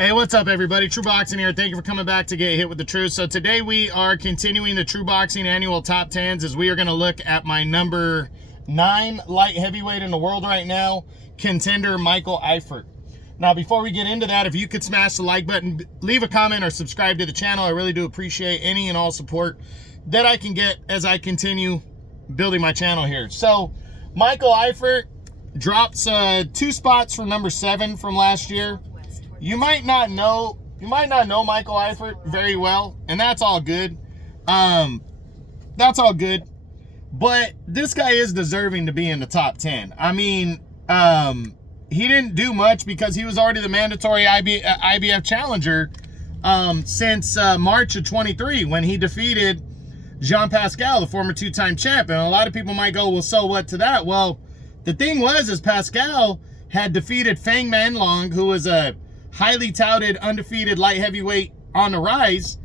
Hey, what's up, everybody? True Boxing here. Thank you for coming back to Get Hit with the Truth. So today we are continuing the True Boxing annual top 10s as we are going to look at my number 9 light heavyweight in the world right now, Contender Michael Eifert. Now, before we get into that, if you could smash the like button, leave a comment, or subscribe to the channel. I really do appreciate any and all support that I can get as I continue building my channel here. So Michael Eifert drops 2 spots from number 7 from last year. You might not know Michael Eifert very well, and that's all good. That's all good. But this guy is deserving to be in the top 10. I mean, he didn't do much because he was already the mandatory IBF challenger since March of 23 when he defeated Jean Pascal, the former 2-time champ. And a lot of people might go, well, so what to that? Well, the thing was, is Pascal had defeated Fang Manlong, who was a highly touted, undefeated light heavyweight on the rise,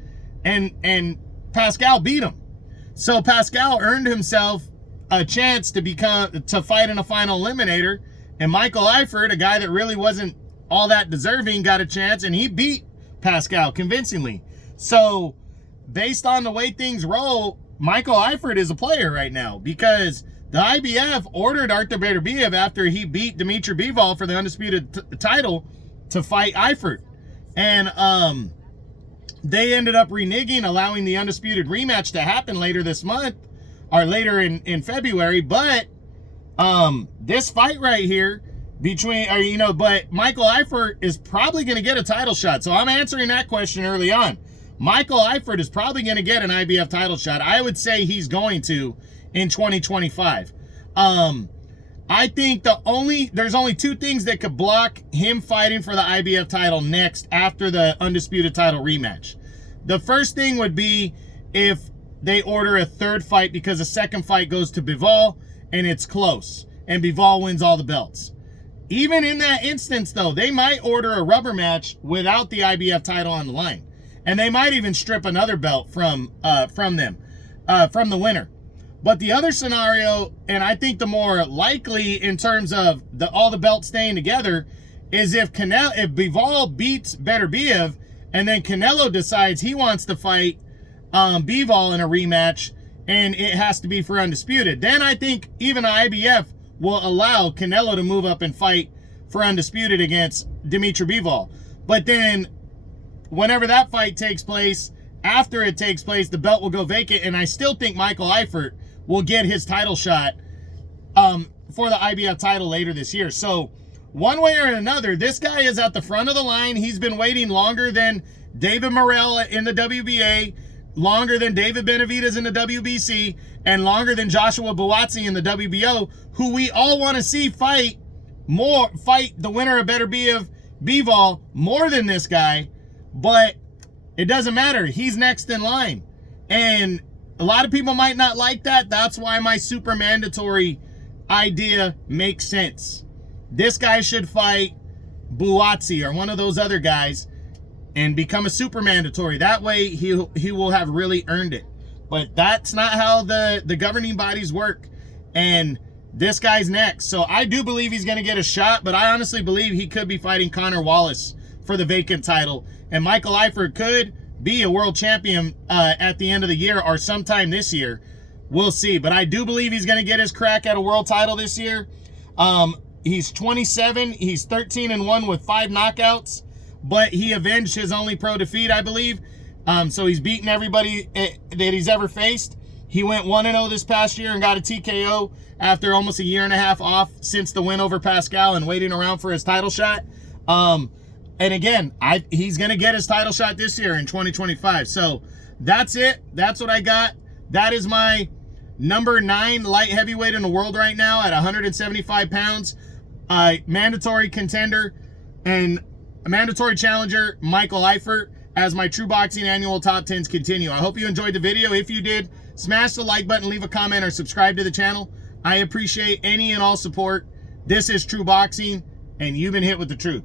and Pascal beat him. So Pascal earned himself a chance to fight in a final eliminator, and Michael Eifert, a guy that really wasn't all that deserving, got a chance, and he beat Pascal convincingly. So based on the way things roll, Michael Eifert is a player right now, because the IBF ordered Artur Beterbiev, after he beat Dimitri Bivol for the undisputed title, to fight Eifert. And they ended up reneging, allowing the undisputed rematch to happen later this month, or later in February. But this fight right here but Michael Eifert is probably going to get a title shot. So I'm answering that question early on. Michael Eifert is probably going to get an IBF title shot. I would say he's going to in 2025. I think there's only 2 things that could block him fighting for the IBF title next after the undisputed title rematch. The first thing would be if they order a 3rd fight, because the 2nd fight goes to Bivol and it's close and Bivol wins all the belts. Even in that instance, though, they might order a rubber match without the IBF title on the line, and they might even strip another belt from the winner. But the other scenario, and I think the more likely in terms of all the belts staying together, is if Bivol beats Beterbiev, and then Canelo decides he wants to fight Bivol in a rematch, and it has to be for undisputed. Then I think even the IBF will allow Canelo to move up and fight for undisputed against Dimitri Bivol. But then whenever that fight takes place, after it takes place, the belt will go vacant, and I still think Michael Eifert will get his title shot for the IBF title later this year. So one way or another, this guy is at the front of the line. He's been waiting longer than David Morrell in the WBA, longer than David Benavidez in the WBC, and longer than Joshua Buatsi in the WBO, who we all want to see fight the winner of Beterbiev Bivol more than this guy. But it doesn't matter. He's next in line. And a lot of people might not like that. That's why my super mandatory idea makes sense. This guy should fight Buatsi or one of those other guys and become a super mandatory. That way he will have really earned it. But that's not how the governing bodies work. And this guy's next. So I do believe he's going to get a shot, but I honestly believe he could be fighting Connor Wallace for the vacant title. And Michael Eifert could be a world champion at the end of the year or sometime this year. We'll see. But I do believe he's going to get his crack at a world title this year. He's 27. He's 13-1 with 5 knockouts. But he avenged his only pro defeat, I believe. So he's beaten everybody that he's ever faced. He went 1-0 this past year and got a TKO after almost a year and a half off since the win over Pascal and waiting around for his title shot. And again, he's going to get his title shot this year in 2025. So that's it. That's what I got. That is my number 9 light heavyweight in the world right now at 175 pounds. Mandatory contender and a mandatory challenger, Michael Eifert, as my True Boxing annual top 10s continue. I hope you enjoyed the video. If you did, smash the like button, leave a comment, or subscribe to the channel. I appreciate any and all support. This is True Boxing, and you've been hit with the truth.